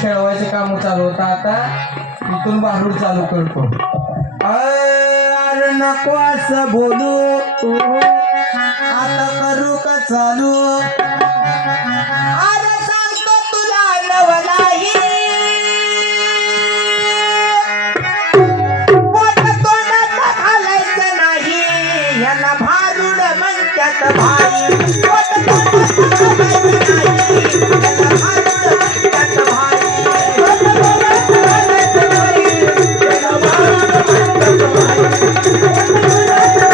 खेळवायचे काम चालू होतं. आता इथून भारूड चालू करतो. अरे नको असं बोलू, आता करू का चालू? अरे सांगतो तुला नवलाई, पोट तोंडात घालायचं नाही, याला भारूड म्हणतात भाई. पोट तोंडात घालायचं नाही, याला भारूड म्हणतात भाई. पोट तोंडात घालायचं नाही, याला भारूड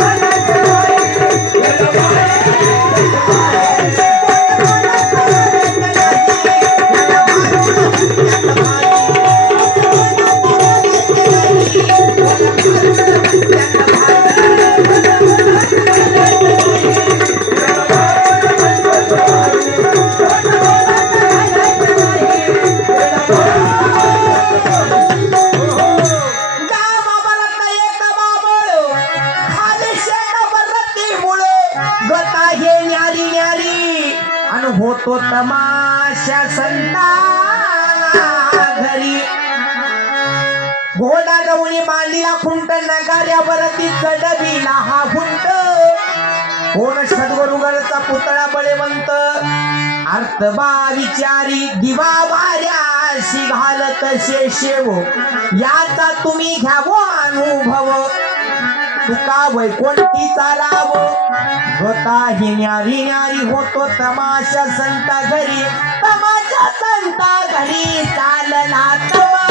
म्हणतात भाई. होतो तमाशा संता घरी, घोडा गवळी मांडीला खुंट, नगाऱ्यावरती चढविला हा हुंट. कोण षडवरुगरचा पुतळा बळेवंत, अर्थबा विचारी दिवा वाऱ्याशी घालत शेषेव, याचा तुम्ही घ्यावो अनुभव. तुका वैकुंठी चालाव, होता ही न्यारी न्यारी. होतो तमाशा संता घरी, तमाशा संता घरी चालला तमा.